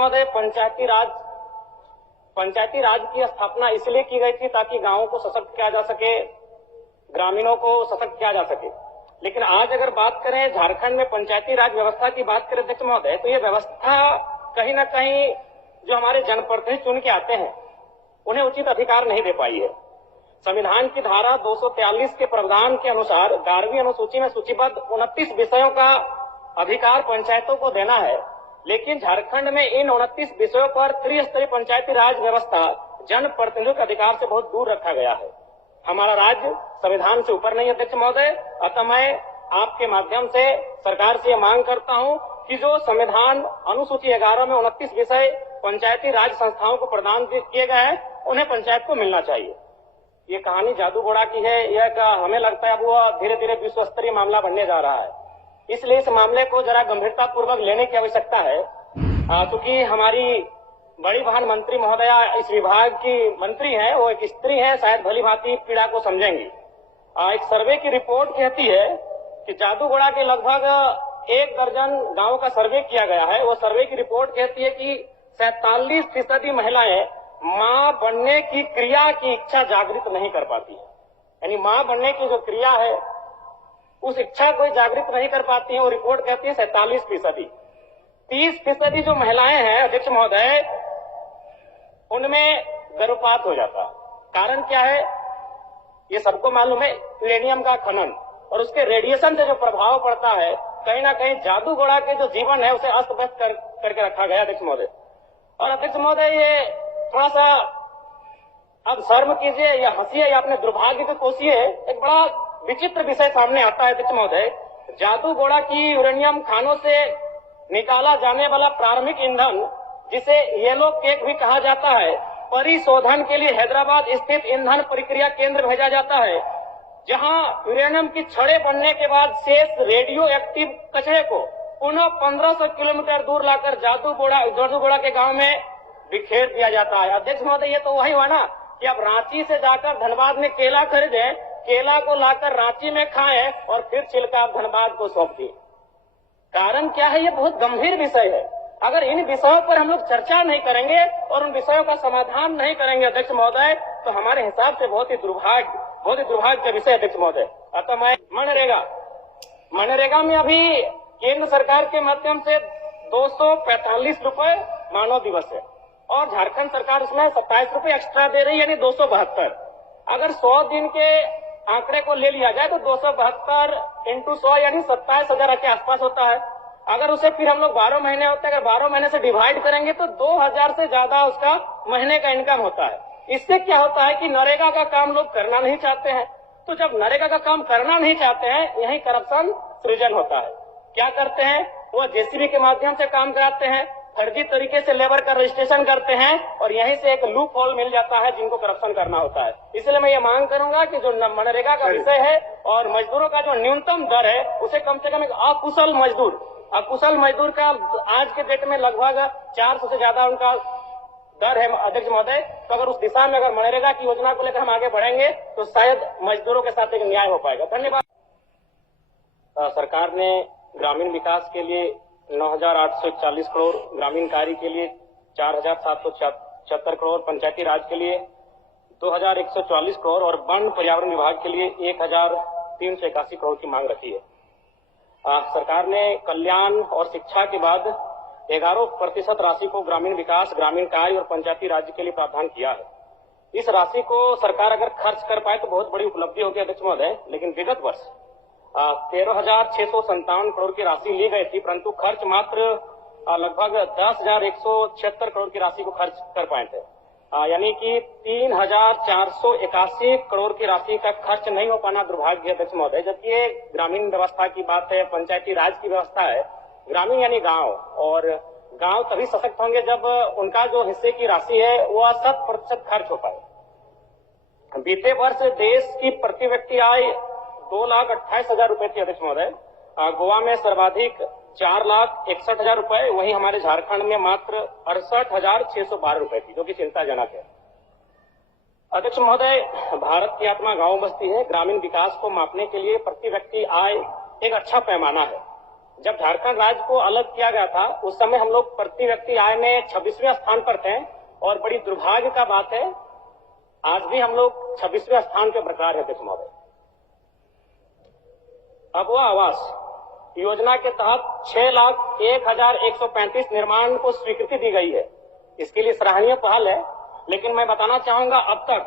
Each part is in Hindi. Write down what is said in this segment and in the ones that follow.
महोदय, पंचायती राज की स्थापना इसलिए की गई थी ताकि गांवों को सशक्त किया जा सके, ग्रामीणों को सशक्त किया जा सके। लेकिन आज अगर बात करें झारखंड में पंचायती राज व्यवस्था की बात करें अध्यक्ष महोदय, तो ये व्यवस्था कहीं ना कहीं जो हमारे जनप्रतिनिधि चुन के आते हैं उन्हें उचित अधिकार नहीं दे पाई है। संविधान की धारा 243 के प्रावधान के अनुसार 11वीं अनुसूची में सूचीबद्ध 29 विषयों का अधिकार पंचायतों को देना है, लेकिन झारखंड में इन 29 विषयों पर त्रिस्तरीय पंचायती राज व्यवस्था जनप्रतिनिधियों के अधिकार से बहुत दूर रखा गया है। हमारा राज्य संविधान से ऊपर नहीं है अध्यक्ष महोदय। अतः मैं आपके माध्यम से सरकार से मांग करता हूं कि जो संविधान अनुसूची 11 में 29 विषय पंचायती राज संस्थाओं को प्रदान किए गए हैं उन्हें पंचायत को मिलना चाहिए। ये कहानी जादू घोड़ा की है, यह हमें लगता है अब वो धीरे धीरे विश्व स्तरीय मामला बनने जा रहा है। इसलिए इस मामले को जरा गंभीरता पूर्वक लेने की आवश्यकता है, क्योंकि हमारी बड़ी बहन मंत्री महोदया इस विभाग की मंत्री हैं, वो एक स्त्री है, शायद भली भांति पीड़ा को समझेंगी। एक सर्वे की रिपोर्ट कहती है कि जादूगोड़ा के लगभग 1 दर्जन गांवों का सर्वे किया गया है। वो सर्वे की रिपोर्ट कहती है कि 47% महिलाएं मां बनने की क्रिया की इच्छा जागृत नहीं कर पाती है। यानी मां बनने की जो क्रिया है उस इच्छा को जागृत नहीं कर पाती है। वो रिपोर्ट कहती है 47%। 30% जो महिलाएं हैं अध्यक्ष महोदय, उनमें गर्भपात हो जाता। कारण क्या है? ये सबको मालूम है, यूरेनियम का खनन और उसके रेडिएशन से जो प्रभाव पड़ता है, कहीं ना कहीं जादूगोड़ा के जो जीवन है उसे अस्त व्यस्त करके रखा गया अध्यक्ष महोदय। और अध्यक्ष महोदय, ये थोड़ा सा अब शर्म कीजिए या हंसिए या अपने दुर्भाग्य को कोसिए, एक बड़ा विचित्र विषय सामने आता है अध्यक्ष महोदय। जादूगोड़ा की यूरेनियम खानों से निकाला जाने वाला प्रारंभिक ईंधन, जिसे येलो केक भी कहा जाता है, परिशोधन के लिए हैदराबाद स्थित ईंधन प्रक्रिया केंद्र भेजा जाता है, जहां यूरेनियम की छड़ें बनने के बाद शेष रेडियो एक्टिव कचरे को पुनः 1500 किलोमीटर दूर लाकर जादूगोड़ा के गांव में बिखेर दिया जाता है। अध्यक्ष महोदय, ये तो वही हुआ ना कि अब रांची से जाकर धनबाद में केला खरीदे, केला को लाकर रांची में खाएं और फिर छिलका धनबाद को सौंप दी। कारण क्या है? ये बहुत गंभीर विषय है। अगर इन विषयों पर हम लोग चर्चा नहीं करेंगे और उन विषयों का समाधान नहीं करेंगे अध्यक्ष महोदय, तो हमारे हिसाब से बहुत ही दुर्भाग्य का विषय अध्यक्ष महोदय। अतः मैं मनरेगा में अभी केंद्र सरकार के माध्यम से 245 रुपए मानव दिवस है और झारखंड सरकार उसमें 27 रुपए एक्स्ट्रा दे रही है, यानी 272। अगर 100 दिन के आंकड़े को ले लिया जाए तो 272 × 100 यानी 27,000 के आसपास होता है। अगर उसे फिर हम लोग 12 महीने होते हैं, अगर 12 महीने से डिवाइड करेंगे तो 2000 से ज्यादा उसका महीने का इनकम होता है। इससे क्या होता है कि नरेगा का काम लोग करना नहीं चाहते हैं। तो जब नरेगा का काम करना नहीं चाहते हैं, यही करप्शन सृजन होता है। क्या करते हैं? वो जेसीबी के माध्यम से काम कराते हैं, फर्जी तरीके से लेबर का रजिस्ट्रेशन करते हैं और यहीं से एक लूप होल मिल जाता है जिनको करप्शन करना होता है। इसलिए मैं ये मांग करूंगा कि जो मनरेगा का विषय है और मजदूरों का जो न्यूनतम दर है उसे कम से कम एक अकुशल मजदूर का आज के डेट में लगभग 400 से ज्यादा उनका दर है अध्यक्ष महोदय। तो अगर उस दिशा में अगर मनरेगा की योजना को लेकर हम आगे बढ़ेंगे तो शायद मजदूरों के साथ एक न्याय हो पाएगा। धन्यवाद। सरकार ने ग्रामीण विकास के लिए 9,841 करोड़, ग्रामीण कार्य के लिए 4,776 करोड़, पंचायती राज के लिए 2,144 करोड़ और वन पर्यावरण विभाग के लिए 1,381 करोड़ की मांग रखी है। सरकार ने कल्याण और शिक्षा के बाद 11% राशि को ग्रामीण विकास, ग्रामीण कार्य और पंचायती राज्य के लिए प्रावधान किया है। इस राशि को सरकार अगर खर्च कर पाए तो बहुत बड़ी उपलब्धि होगी अध्यक्ष महोदय। लेकिन विगत वर्ष 13,657 करोड़ की राशि ली गई थी, परंतु खर्च मात्र लगभग 10,176 करोड़ की राशि को खर्च कर पाए थे। यानी कि 3,481 करोड़ की राशि का खर्च नहीं हो पाना दुर्भाग्य अध्यक्ष महोदय। जबकि ये ग्रामीण व्यवस्था की बात है, पंचायती राज की व्यवस्था है। ग्रामीण यानी गांव, और गांव तभी सशक्त होंगे जब उनका जो हिस्से की राशि है वो 100% खर्च हो पाए। बीते वर्ष देश की प्रति व्यक्ति आय 2,28,000 रुपए थी अध्यक्ष महोदय। गोवा में सर्वाधिक 4,61,000 रुपए, वहीं हमारे झारखंड में मात्र 68,612 रुपए थी, जो कि चिंताजनक है। अध्यक्ष महोदय, भारत की आत्मा गांव बस्ती है। ग्रामीण विकास को मापने के लिए प्रति व्यक्ति आय एक अच्छा पैमाना है। जब झारखंड राज्य को अलग किया गया था उस समय हम लोग प्रति व्यक्ति आय में 26वें स्थान पर थे और बड़ी दुर्भाग्य का बात है आज भी हम लोग 26वें स्थान पे बरकरार है अध्यक्ष महोदय। अबुआ आवास योजना के तहत 6,01,135 निर्माण को स्वीकृति दी गई है। इसके लिए सराहनीय पहल है, लेकिन मैं बताना चाहूंगा अब तक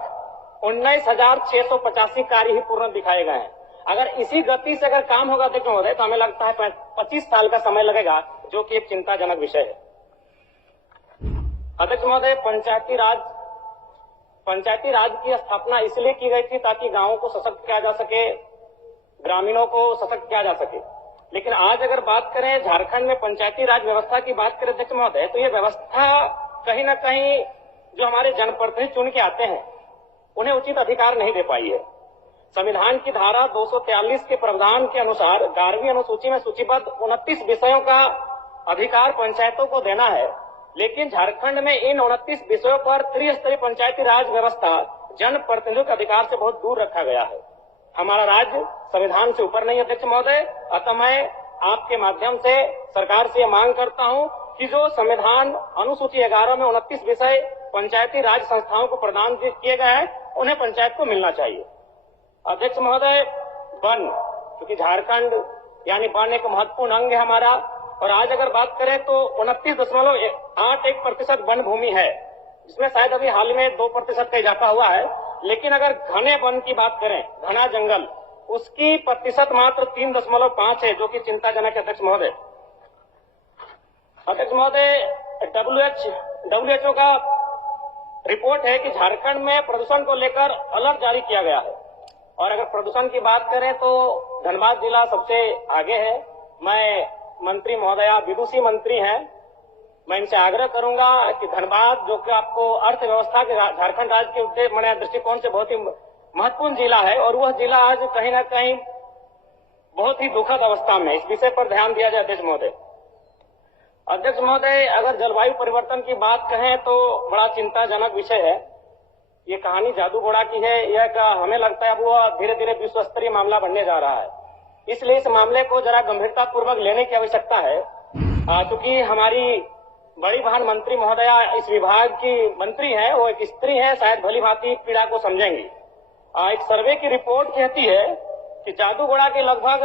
19,685 कार्य ही पूर्ण दिखाए गए हैं। अगर इसी गति से अगर काम होगा अध्यक्ष महोदय तो हमें लगता है 25 साल का समय लगेगा, जो कि एक चिंताजनक विषय है। अध्यक्ष महोदय, पंचायती राज की स्थापना इसलिए की गई थी ताकि गांवों को सशक्त किया जा सके, ग्रामीणों को सशक्त किया जा सके। लेकिन आज अगर बात करें झारखंड में पंचायती राज व्यवस्था की बात करें अध्यक्ष महोदय, तो ये व्यवस्था कहीं न कहीं जो हमारे जनप्रतिनिधि चुन के आते हैं उन्हें उचित अधिकार नहीं दे पाई है। संविधान की धारा 243 के प्रावधान के अनुसार 11वीं अनुसूची में सूचीबद्ध 29 विषयों का अधिकार पंचायतों को देना है, लेकिन झारखंड में इन 29 विषयों पर त्रिस्तरीय पंचायती राज व्यवस्था जनप्रतिनिधियों के अधिकार से बहुत दूर रखा गया है। हमारा राज्य संविधान से ऊपर नहीं अध्यक्ष महोदय। अतः मैं आपके माध्यम से सरकार से मांग करता हूं कि जो संविधान अनुसूची 11 में 29 विषय पंचायती राज संस्थाओं को प्रदान किए गए हैं उन्हें पंचायत को मिलना चाहिए। अध्यक्ष महोदय, वन, क्योंकि झारखंड यानी वन एक महत्वपूर्ण अंग है हमारा, और आज अगर बात करें तो 29.81% वन भूमि है, जिसमें शायद अभी हाल में 2% का इजाफा हुआ है। लेकिन अगर घने वन की बात करें, घना जंगल, उसकी प्रतिशत मात्र 3.5 है, जो कि चिंताजनक है अध्यक्ष महोदय। अध्यक्ष महोदय, WHO का रिपोर्ट है कि झारखंड में प्रदूषण को लेकर अलर्ट जारी किया गया है, और अगर प्रदूषण की बात करें तो धनबाद जिला सबसे आगे है। मैं मंत्री महोदया विदुषी मंत्री हैं, मैं इनसे आग्रह करूंगा कि धनबाद जो कि आपको अर्थव्यवस्था के झारखंड राज्य के दृष्टिकोण से बहुत ही महत्वपूर्ण जिला है, और वह जिला आज कहीं न कहीं बहुत ही दुखद अवस्था में, इस विषय पर ध्यान दिया जाए अध्यक्ष महोदय। अध्यक्ष महोदय, अगर जलवायु परिवर्तन की बात कहें तो बड़ा चिंताजनक विषय है। ये कहानी जादू घोड़ा की है। यह हमें लगता है अब वो धीरे धीरे विश्व स्तरीय मामला बनने जा रहा है, इसलिए इस मामले को जरा गंभीरता पूर्वक लेने की आवश्यकता है। क्योंकि हमारी बड़ी बहन मंत्री महोदया इस विभाग की मंत्री है, वो एक स्त्री है, शायद भली भांति पीड़ा को समझेंगी। एक सर्वे की रिपोर्ट कहती है कि जादू घोड़ा के लगभग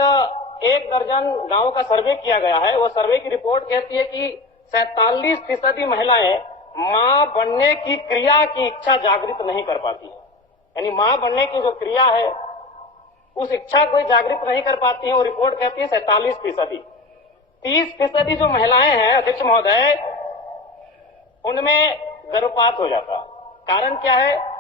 1 दर्जन गांवों का सर्वे किया गया है। वो सर्वे की रिपोर्ट कहती है कि 47% महिलाएं मां बनने की क्रिया की इच्छा जागृत नहीं कर पाती है। यानी मां बनने की जो क्रिया है उस इच्छा को जागृत नहीं कर पाती है। वो रिपोर्ट कहती है 47%। 30% जो महिलाएं हैं अध्यक्ष महोदय, उनमें गर्भपात हो जाता। कारण क्या है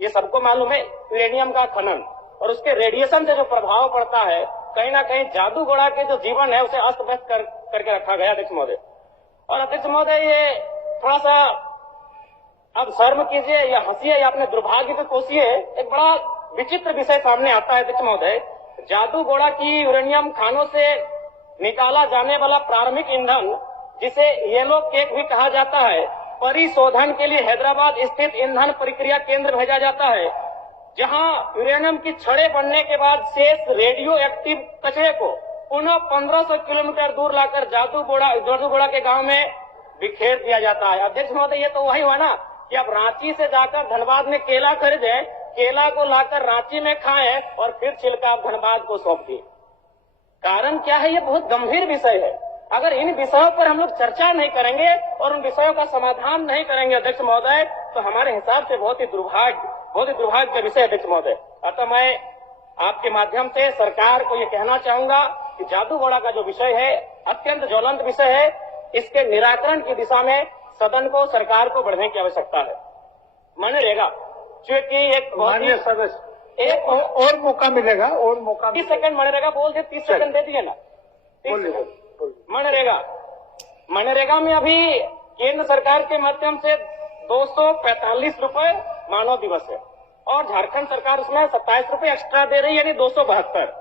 ये सबको मालूम है, यूरेनियम का खनन और उसके रेडिएशन से जो प्रभाव पड़ता है, कहीं ना कहीं जादू घोड़ा के जो जीवन है उसे अस्त व्यस्त करके रखा गया अध्यक्ष महोदय। और अध्यक्ष महोदय, ये थोड़ा सा अब शर्म कीजिए या हंसिए या अपने दुर्भाग्य को कोसिए, एक बड़ा विचित्र विषय सामने आता है अध्यक्ष महोदय। जादू घोड़ा की यूरेनियम खानों से निकाला जाने वाला प्रारंभिक ईंधन, जिसे येलो केक भी कहा जाता है, परिशोधन के लिए हैदराबाद स्थित ईंधन प्रक्रिया केंद्र भेजा जाता है, जहां यूरेनियम की छड़ें बनने के बाद शेष रेडियो एक्टिव कचरे को पुनः 1500 किलोमीटर दूर लाकर जादू घोड़ा के गांव में बिखेर दिया जाता है। अध्यक्ष महोदय, ये तो वही हुआ ना कि अब रांची से जाकर धनबाद में केला खरीदे, केला को लाकर रांची में खाएं और फिर छिलका धनबाद को सौंप दिए। कारण क्या है? ये बहुत गंभीर विषय है। अगर इन विषयों पर हम लोग चर्चा नहीं करेंगे और उन विषयों का समाधान नहीं करेंगे अध्यक्ष महोदय, तो हमारे हिसाब से बहुत ही दुर्भाग्य का विषय अध्यक्ष महोदय। अतः मैं आपके माध्यम से सरकार को ये कहना चाहूंगा कि जादू घोड़ा का जो विषय है अत्यंत ज्वलंत विषय है, इसके निराकरण की दिशा में सदन को, सरकार को बढ़ने की आवश्यकता है। मनरेगा क्योंकि एक माननीय सदस्य, एक और मौका मिलेगा, और मौका 30 सेकंड मनरेगा बोल दे, 30 सेकंड दे दिए ना। मनरेगा में अभी केंद्र सरकार के माध्यम से 245 रुपए मानव दिवस है और झारखंड सरकार उसमें 27 रुपए एक्स्ट्रा दे रही है, यानी 272।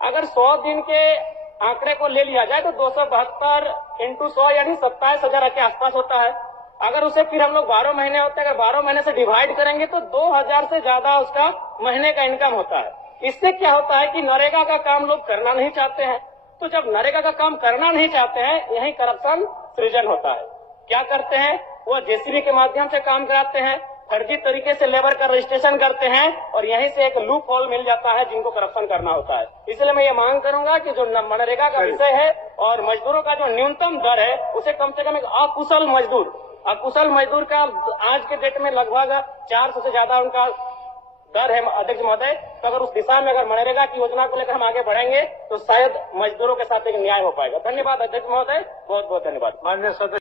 अगर 100 दिन के आंकड़े को ले लिया जाए तो 272 × 100 यानी 27,000 के आसपास होता है। अगर उसे फिर हम लोग 12 महीने होते हैं, अगर 12 महीने से डिवाइड करेंगे तो 2000 से ज्यादा उसका महीने का इनकम होता है। इससे क्या होता है कि नरेगा का काम लोग करना नहीं चाहते हैं। तो जब नरेगा का काम करना नहीं चाहते हैं, यही करप्शन सृजन होता है। क्या करते हैं, वो जेसीबी के माध्यम से काम कराते हैं, फर्जी तरीके से लेबर का रजिस्ट्रेशन करते हैं और यहीं से एक लूप होल मिल जाता है जिनको करप्शन करना होता है। इसलिए मैं ये मांग करूंगा कि जो मनरेगा का विषय है और मजदूरों का जो न्यूनतम दर है, उसे कम से कम एक अकुशल मजदूर का आज के डेट में लगभग 400 से ज्यादा उनका दर है अध्यक्ष महोदय। तो अगर उस दिशा में अगर मनरेगा की योजना को लेकर हम आगे बढ़ेंगे तो शायद मजदूरों के साथ एक न्याय हो पाएगा। धन्यवाद अध्यक्ष महोदय, बहुत बहुत धन्यवाद। माननीय सदस्य।